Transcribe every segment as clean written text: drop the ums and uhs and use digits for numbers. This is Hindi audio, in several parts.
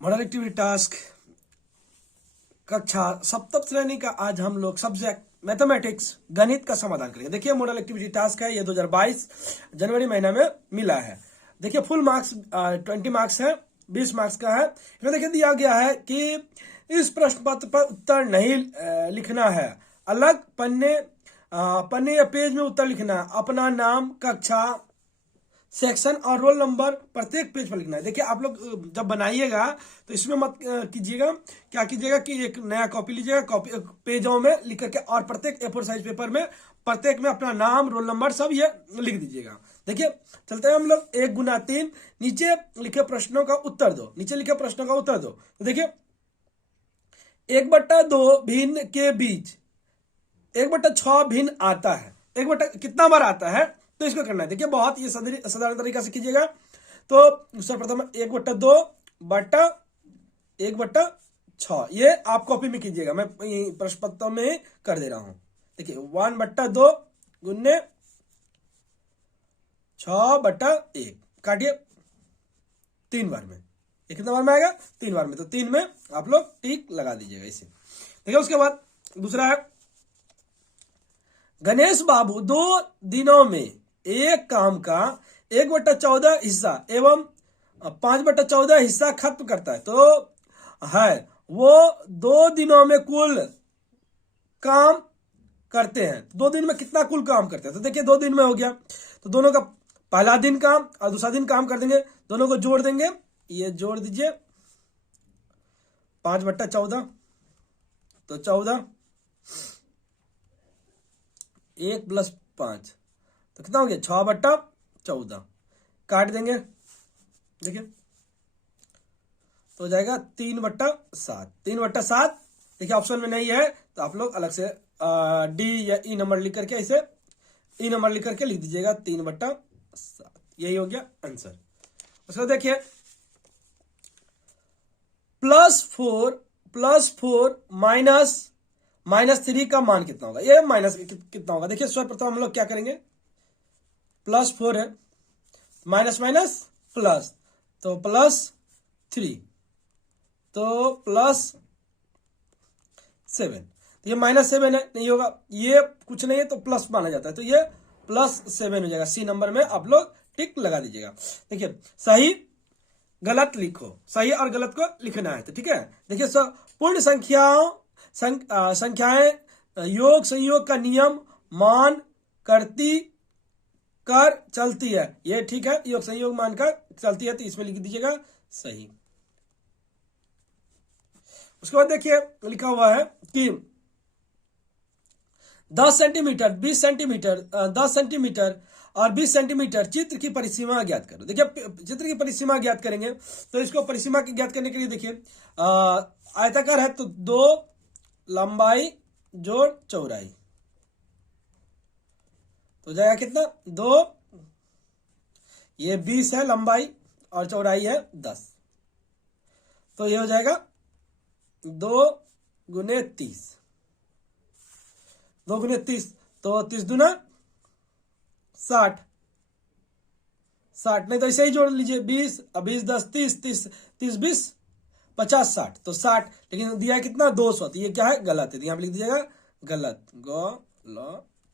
मॉडल एक्टिविटी टास्क कक्षा सप्तम श्रेणी का आज हम लोग सब्जेक्ट मैथमेटिक्स गणित का समाधान करेंगे। देखिए मॉडल एक्टिविटी टास्क है, ये 2022 जनवरी महीना में मिला है। देखिए फुल मार्क्स 20 मार्क्स है, 20 मार्क्स का है। इसमें देखिए दिया गया है कि इस प्रश्न पत्र पर उत्तर नहीं लिखना है, अलग पन्ने या पेज में उत्तर लिखना है, अपना नाम, कक्षा, सेक्शन और रोल नंबर प्रत्येक पेज पर लिखना है। देखिए आप लोग जब बनाइएगा तो इसमें मत कीजिएगा, क्या कीजिएगा कि एक नया कॉपी लीजिएगा, कॉपी पेजों में लिख करके और प्रत्येक A4 साइज पेपर में प्रत्येक में अपना नाम, रोल नंबर सब ये लिख दीजिएगा। देखिए चलते हैं हम लोग 1 गुना 3, नीचे लिखे प्रश्नों का उत्तर दो। नीचे लिखे प्रश्नों का उत्तर दो। तो देखिए 1/2 भिन्न के बीच 1/6 भिन्न आता है। 1 कितना बार आता है तो इसको करना है। देखिए बहुत ये साधारण तरीका से कीजिएगा। तो सर्वप्रथम 1/2 बटा 1/6 ये आप कॉपी में कीजिएगा, मैं प्रश्न पत्र में कर दे रहा हूं। देखिए 1/2 गुन्ने 6/1 काटिए 3 बार में। ये कितना बार में आएगा? 3 बार में। तो 3 में आप लोग टिक लगा दीजिएगा इसे। देखिए उसके बाद दूसरा है, गणेश बाबू 2 दिनों में एक काम का 1/14 हिस्सा एवं 5/14 हिस्सा खत्म करता है। तो है वो 2 दिनों में कुल काम करते हैं। 2 दिन में कितना कुल काम करते हैं? तो देखिए 2 दिन में हो गया, तो दोनों का पहला दिन काम और दूसरा दिन काम कर देंगे, दोनों को जोड़ देंगे। ये जोड़ दीजिए 5/14 तो 14, 1 + 5 तो कितना हो गया? 6/14 काट देंगे। देखिए तो हो जाएगा 3/7। 3/7 देखिए ऑप्शन में नहीं है तो आप लोग अलग से डी या ई नंबर लिख करके इसे ई नंबर लिख करके लिख दीजिएगा 3/7। यही हो गया आंसर। उसको देखिए +4 -3 का मान कितना होगा? ये माइनस कितना होगा? देखिए सर्वप्रथम हम लोग क्या करेंगे, +4 है, माइनस माइनस प्लस, तो +3 तो +7। तो ये -7 है, नहीं होगा, ये कुछ नहीं है तो प्लस माना जाता है, तो ये +7 हो जाएगा। सी नंबर में आप लोग टिक लगा दीजिएगा। देखिए सही गलत लिखो, सही और गलत को लिखना है, तो ठीक है। देखिए पूर्ण संख्याएं योग संयोग का नियम मान करती कर चलती है, ये ठीक है। योग संयोग मान कर चलती है तो इसमें लिख दीजिएगा सही। उसके बाद देखिए लिखा हुआ है कि 10 सेंटीमीटर 20 सेंटीमीटर 10 सेंटीमीटर और 20 सेंटीमीटर चित्र की परिसीमा ज्ञात करो। देखिए चित्र की परिसीमा ज्ञात करेंगे तो इसको परिसीमा की ज्ञात करने के लिए देखिए आयताकार है तो 2 लंबाई जोड़ चौड़ाई तो जाएगा कितना? 2, ये 20 है लंबाई और चौड़ाई है 10, तो ये हो जाएगा 2 गुने 30। 2 गुने 30 तो 30 दूना 60। नहीं तो ऐसे ही जोड़ लीजिए 20 20 10 30 20 50 60 तो 60, लेकिन दिया है कितना? 200, तो ये क्या है? गलत है, तो यहां पे लिख दीजिएगा गलत।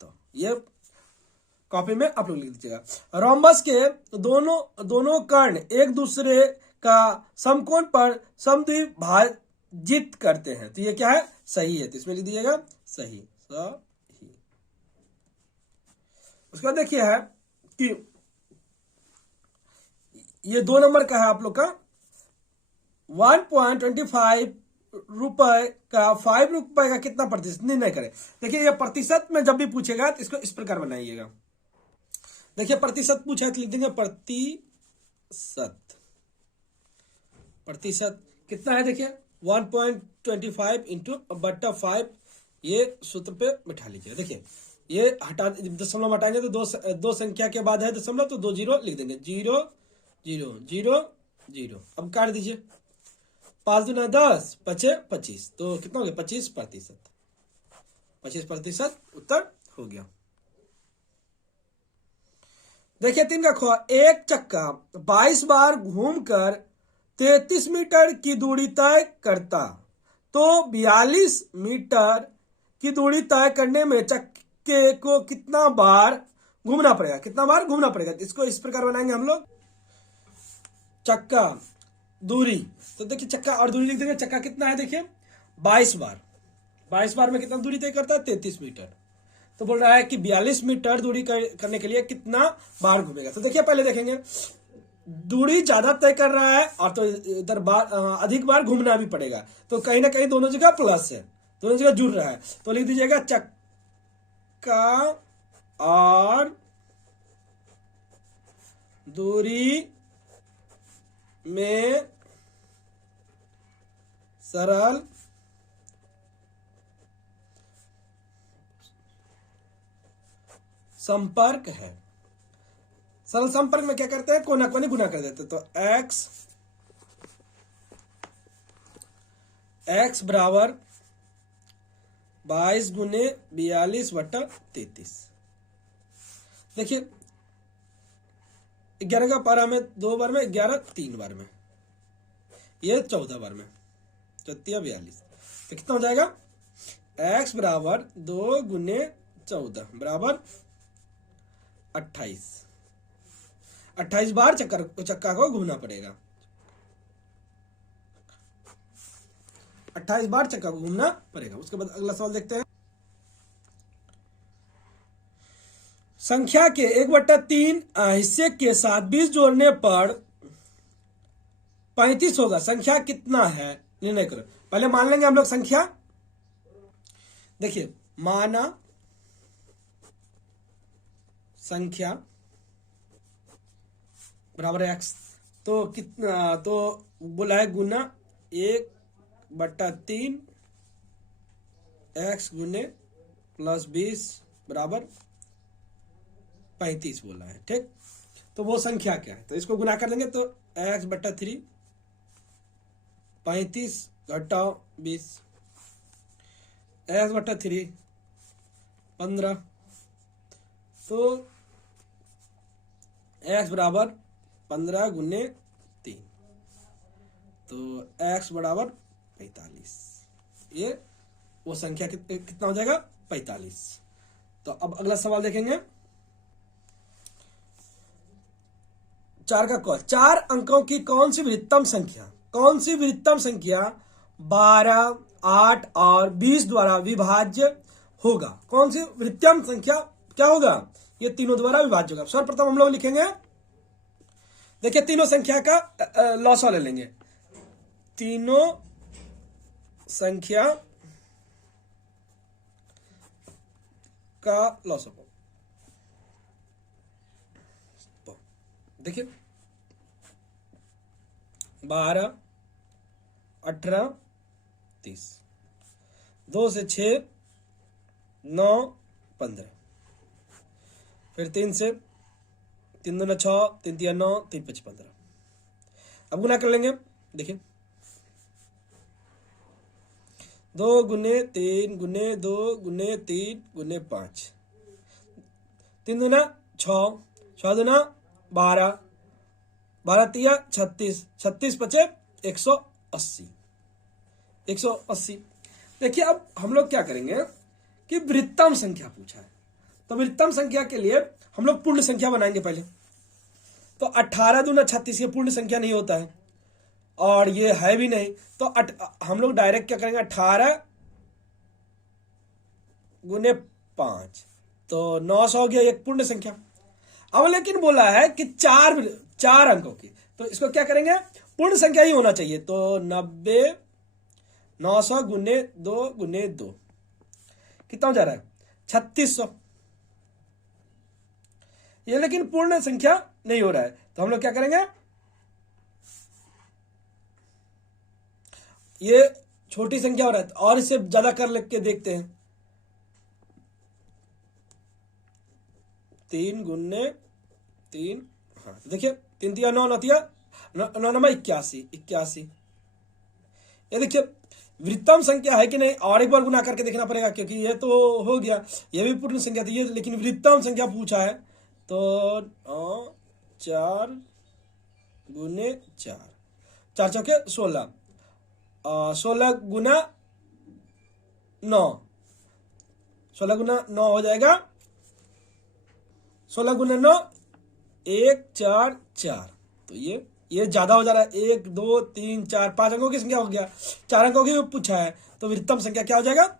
तो ये कॉपी में आप लोग लिख दीजिएगा। रोम्बस के दोनों कर्ण एक दूसरे का समकोण पर समद्विभाजित करते हैं, तो ये क्या है? सही है, तो इसमें लिख दीजिएगा सही। उसके बाद देखिए है कि ये 2 नंबर का है आप लोग का 1.25 रुपए का 5 रुपए का कितना प्रतिशत निर्णय करें। देखिए ये प्रतिशत में जब भी पूछेगा तो इसको इस प्रकार बनाइएगा। देखिए प्रतिशत पूछा है तो लिख देंगे प्रतिशत कितना है? देखिए 1.25 इंटू बट्टा 5, ये सूत्र पे बैठा लीजिए। देखिए ये हटा दशमलव हटाएंगे तो दो संख्या के बाद है दशमलव, तो 2 जीरो लिख देंगे, 0 0 0 0। अब काट दीजिए 5 दूना 10 5 25, तो कितना हो गया? 25%। 25% उत्तर हो गया। देखिए 3 का ख, एक चक्का 22 बार घूमकर 33 मीटर की दूरी तय करता तो 42 मीटर की दूरी तय करने में चक्के को कितना बार घूमना पड़ेगा, कितना बार घूमना पड़ेगा। इसको इस प्रकार बनाएंगे हम लोग, चक्का दूरी, तो देखिए चक्का और दूरी लिख देंगे। चक्का कितना है देखिए 22 बार, 22 बार में कितना दूरी तय करता है 33 मीटर। तो बोल रहा है कि 42 मीटर दूरी करने के लिए कितना बार घूमेगा। तो देखिए पहले देखेंगे, दूरी ज्यादा तय कर रहा है और तो इधर बार अधिक बार घूमना भी पड़ेगा, तो कहीं ना कहीं दोनों जगह प्लस है, दोनों जगह जुड़ रहा है। तो लिख दीजिएगा चक्का और दूरी में सरल संपर्क है। सरल संपर्क में क्या करते हैं, कोना कोनी गुना कर देते हैं। तो x बराबर 22 गुने 42/33। देखिए 11 का पारा में 2 बार में, 11 3 बार में, ये 14 बार में, 42। तो कितना हो जाएगा, x बराबर 2 गुने 14 बराबर 28। 28 बार चक्का को घूमना पड़ेगा, 28 बार चक्का को घूमना पड़ेगा। उसके बाद अगला सवाल देखते हैं। संख्या के 1/3 हिस्से के साथ 20 जोड़ने पर 35 होगा, संख्या कितना है निर्णय करो। पहले मान लेंगे हम लोग संख्या। देखिए माना संख्या बराबर x, तो कितना, तो बोला है गुना 1/3 x गुने प्लस 20 बराबर 35 बोला है, ठीक। तो वो संख्या क्या है, तो इसको गुना कर देंगे तो x/3 35 घटाओ 20, x/3 15, तो x बराबर 15 गुने 3, तो x बराबर 45। ये वो संख्या कितना हो जाएगा 45। तो अब अगला सवाल देखेंगे। 4 का क, 4 अंकों की कौन सी विषम संख्या, कौन सी विषम संख्या 12, 8 और 20 द्वारा विभाज्य होगा। कौन सी विषम संख्या क्या होगा, ये तीनों द्वारा विभाज्य होगा। सर्वप्रथम हम लोग लिखेंगे, देखिए तीनों संख्या का लॉसा ले लेंगे। तीनों संख्या का लॉसा, देखिए 12, 18, 30, 2 से 6, 9, 15, फिर 3 से 3 दूना 6, 3 तिया 9, 3 5 15। अब गुना कर लेंगे, देखिए 2 गुने 3 गुने 2 गुने 3 गुने 5, 3 दूना 6, 6 दूना 12, 12 तिया 36, 36 पचे 180, 180। देखिए अब हम लोग क्या करेंगे कि विषम संख्या पूछा है, तो विषम संख्या के लिए हम लोग पूर्ण संख्या बनाएंगे पहले। तो 18 दूना 36 ये पूर्ण संख्या नहीं होता है और ये है भी नहीं, तो हम लोग डायरेक्ट क्या करेंगे, 18 गुने 5, तो 900 हो गया, एक पूर्ण संख्या। अब लेकिन बोला है कि चार अंकों की, तो इसको क्या करेंगे, पूर्ण संख्या ही होना चाहिए। तो 90, 900 गुने 2 गुने 2 कितना हो जा रहा है 3600। ये लेकिन पूर्ण संख्या नहीं हो रहा है, तो हम लोग क्या करेंगे, ये छोटी संख्या हो रहा है और इसे ज्यादा कर लेके देखते हैं। 3 गुने 3, हाँ देखिए 3 तिया 9, 9 तिया 9 9 81, 81। ये देखिए विषम संख्या है कि नहीं, और एक बार गुना करके देखना पड़ेगा, क्योंकि ये तो हो गया, ये भी पूर्ण संख्या थी, ये लेकिन विषम संख्या पूछा है। तो 4 गुने 4, 4 चौके 16, 16 गुना 9, 16 गुना 9 हो जाएगा 16 गुना 9 1 4 4। तो ये ज्यादा हो जा रहा है। 1 2 3 4 5 अंकों की संख्या हो गया, 4 अंकों की पूछा है। तो वृत्तम संख्या क्या हो जाएगा,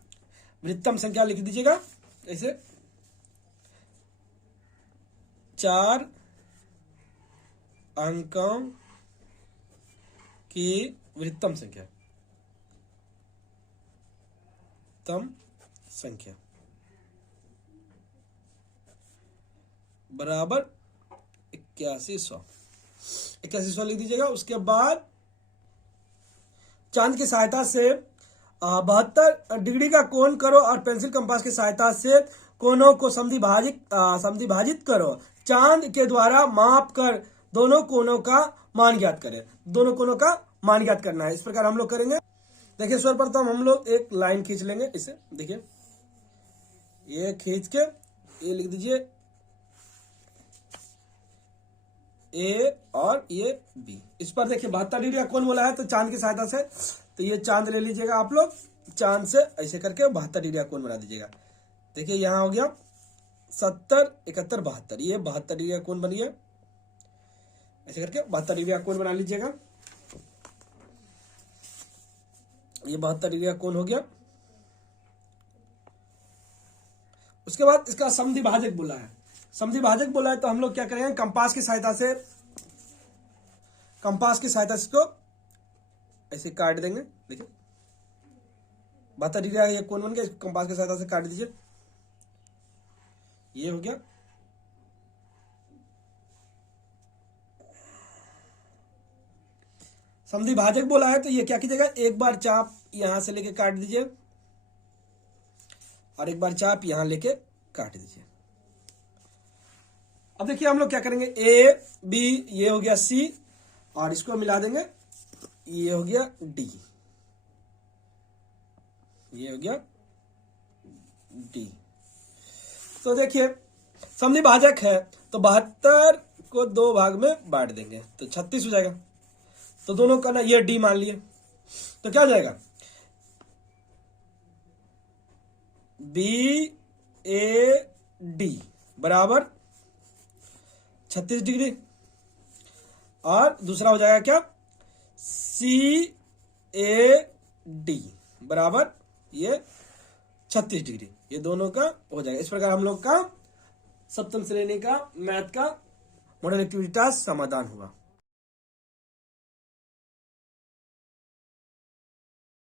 वृत्तम संख्या लिख दीजिएगा ऐसे 4 अंकों की वृत्तम संख्या, तम संख्या बराबर 8100 लिख दीजिएगा। उसके बाद चांद की सहायता से 72 डिग्री का कोण करो और पेंसिल कंपास की सहायता से कोणों को समद्विभाजित करो। चांद के द्वारा माप कर दोनों कोणों का मान ज्ञात करें। दोनों कोणों का मान ज्ञात करना है। इस प्रकार हम लोग करेंगे। देखिए सर्वप्रथम हम लोग एक लाइन खींच लेंगे इसे, देखिए ये खींच के ये लिख दीजिए ए और ये बी। इस पर देखिए 72 डिग्री का कोण बोला है तो चांद की सहायता से, तो ये चांद ले लीजिएगा आप लोग, चांद से ऐसे करके 72 डिग्री का कोण बना दीजिएगा। देखिए यहाँ हो गया 70 71 72, ये 72 डिग्री का कोण बन गया। ऐसे करके 72 डिग्री का कोण बना लीजिएगा। ये 72 डिग्री का कोण हो गया। उसके बाद इसका समद्विभाजक बोला है, समद्विभाजक बोला है तो हम लोग क्या करेंगे, कंपास की सहायता से इसको ऐसे काट देंगे। देखिए 72 डिग्री का ये कोण बन गया, कंपास की सहायता से काट दीजिए। ये हो गया। समद्विभाजक बोला है तो ये क्या कीजिएगा, एक बार चाप यहां से लेके काट दीजिए और एक बार चाप यहां लेके काट दीजिए। अब देखिए हम लोग क्या करेंगे, ए बी ये हो गया सी और इसको मिला देंगे, ये हो गया डी, ये हो गया डी। तो देखिए समद्विभाजक है तो 72 को 2 भाग में बांट देंगे तो 36 हो जाएगा। तो दोनों का ना ये डी मान लिए तो क्या हो जाएगा, बी ए डी बराबर 36 डिग्री और दूसरा हो जाएगा क्या, सी ए डी बराबर ये 36 डिग्री। ये दोनों का हो जाएगा। इस प्रकार हम लोग का सप्तम श्रेणी का मैथ का मॉडल एक्टिविटी टास्क समाधान हुआ।